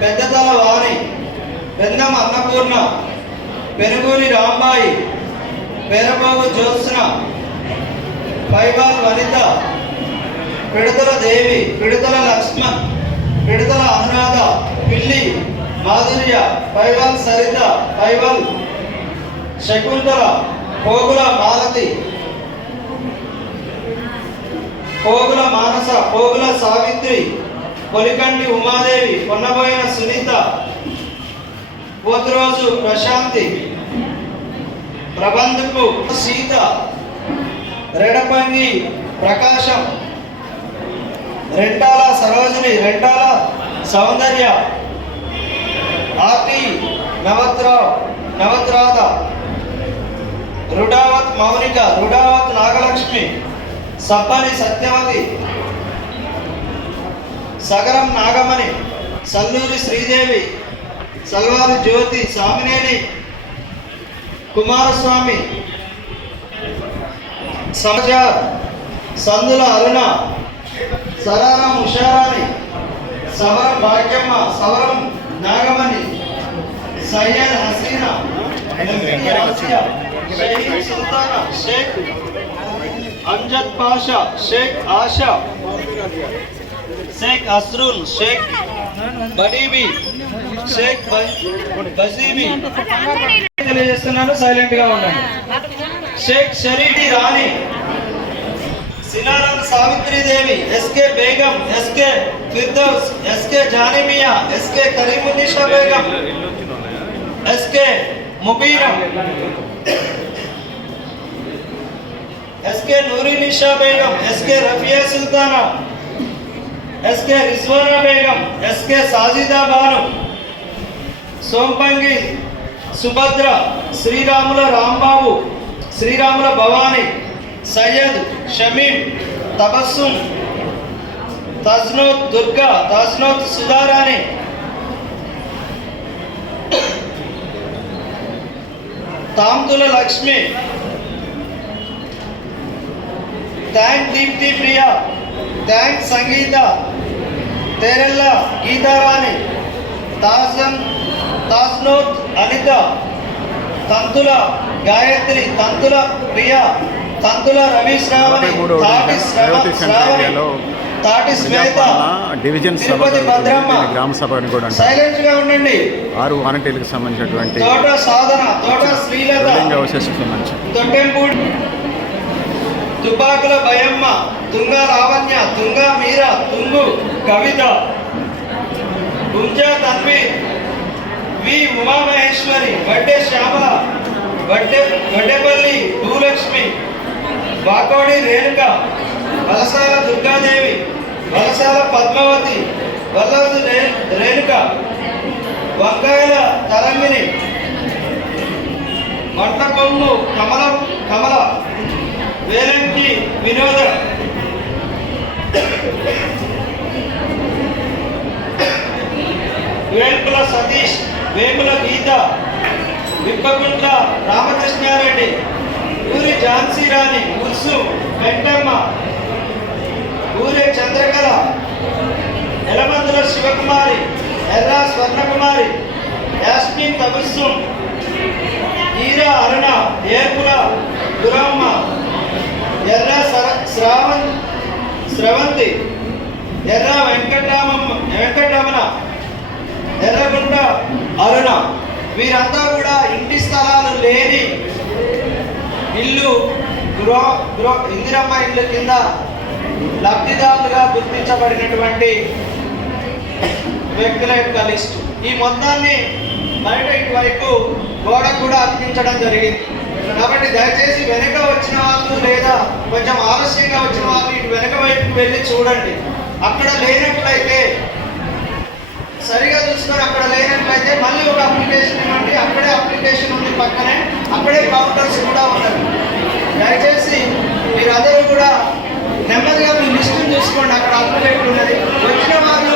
పెద్దతల వాణి, బెందం అన్నపూర్ణ, పెనుగూరి రాంబాయి, పేరబోగు జ్యోత్స్న, పైవాల్ వనిత, పిడతల దేవి, పిడతల లక్ష్మణ్, పిడతల అనురాధ, పిల్లి మాధుర్య, పైవాల్ సరిత, పైవాల్ శకుంతల, పోగుల మాలతి, పోగుల మానస, పోగుల సావిత్రి, పొలికంటి ఉమాదేవి, పొన్నబోయిన సునీత, పోతురోజు ప్రశాంతి, ప్రబంధకు సీత, రెడపంగి ప్రకాశం, రెంటాల సరోజిని, రెంటాల సౌందర్య, ఆర్టి నవత్రాధ, రుడావత్ మౌనిక, రుడావత్ నాగలక్ష్మి, సబ్బని సత్యవతి, సగరం నాగమణి, సల్లూరి శ్రీదేవి, సల్వారి జ్యోతి, సామినేని కుమారస్వామి, సమజార్, సందుల అరుణ, సరారం ఉషారాణి, సవరం భాగ్యమ్మ, సవరం నాగమణి, సయ్యద్ హసీనా, షేక్ సుల్తానా, షేక్ అంజద్ పాషా, షేక్ ఆషా, షేక్ అస్రుల్, షేక్ బడీబీ, షేక్ బజీబీ. తెలియజేస్తున్నాను, సైలెంట్ గా ఉండండి. షేక్ షరీఫీ రాణి, సినారన్ Savitridevi, SK Begum, SK Firdous, SK Janimiya, SK Karimunnisa Begum, SK Mubiram, SK Noorinisha Begum, SK Rafiya Sultana, SK Rizwana Begum, SK Sajida Banu, Sompangi Subhadra, Sriramula Rambabu, Sriramula Bhavani, Syed Shamim, Tabassum, Tajnoth Durga, Tajnoth Sudharani, Tantula Lakshmi, thank Deepti Priya, thank Sangeetha, Terella Geetharani, Tajnoth Anitha, Tantula Gayatri, Tantula Priya, Tantula Ravi Sravani, Tati Swetha, division Tirupati Bhadramma. గ్రామ సభని కూడా సైలెంట్ గా ఉండండి. 6 వాలంటీర్లకు సంబంధించినటువంటి తోట సాధన, తోట శ్రీలత, తొట్టెంపూడి, తుపాకుల భయమ్మ, తుంగ లావణ్య, తుంగ మీర, తుంగు కవిత, గుంజా తన్వి, వి ఉమామహేశ్వరి, వడ్డే శ్యామల, వడ్డేపల్లి భూలక్ష్మి, వాకోడి రేణుక, వలసాల దుర్గాదేవి, వలసాల పద్మావతి, వల్లజు రేణుక, వంకాయల తరంగిణి, మంటకొమ్ము కమల, వేలంకి వినోద, వేల్పుల సతీష్, వేముల గీత, విప్పగుంట్ల రామకృష్ణారెడ్డి, ఊరి ఝాన్సీ రాణి, ఉర్సు వెంటమ్మ, ఊరే చంద్రకళ, ఎలమందుల శివకుమారి, ఎర్రా స్వర్ణకుమారి, యాస్మిన్ తబస్సుం, ఈరా అరుణ, ఏర్పుల గురమ్మ, ఎర్ర స్రవంతి, ఎర్ర వెంకటరమణ, ఎర్రగుంట అరుణ. వీరంతా కూడా ఇంటి స్థలాలు లేని ఇల్లు ఇందిరమ్మ ఇల్లు కింద లబ్ధిదారులుగా గుర్తించబడినటువంటి వ్యక్తుల యొక్క లిస్టు. ఈ మొత్తాన్ని బయట ఇటువైపు గోడకు కూడా అతికించడం జరిగింది. కాబట్టి దయచేసి వెనక వచ్చిన వాళ్ళు లేదా కొంచెం ఆలస్యంగా వచ్చిన వాళ్ళు ఇటు వెనక వైపుకి వెళ్ళి చూడండి. అక్కడ లేనట్లయితే సరిగా చూసుకొని అక్కడ లేనట్లయితే మళ్ళీ ఒక అప్లికేషన్ ఇవ్వండి. అక్కడే అప్లికేషన్ ఉంది, పక్కనే అక్కడే కౌంటర్స్ కూడా ఉన్నాయి. దయచేసి మీరందరూ కూడా నెమ్మదిగా మీ లిస్టును చూసుకోండి. అక్కడ అప్లికేట్ ఉన్నది. వచ్చిన వాళ్ళు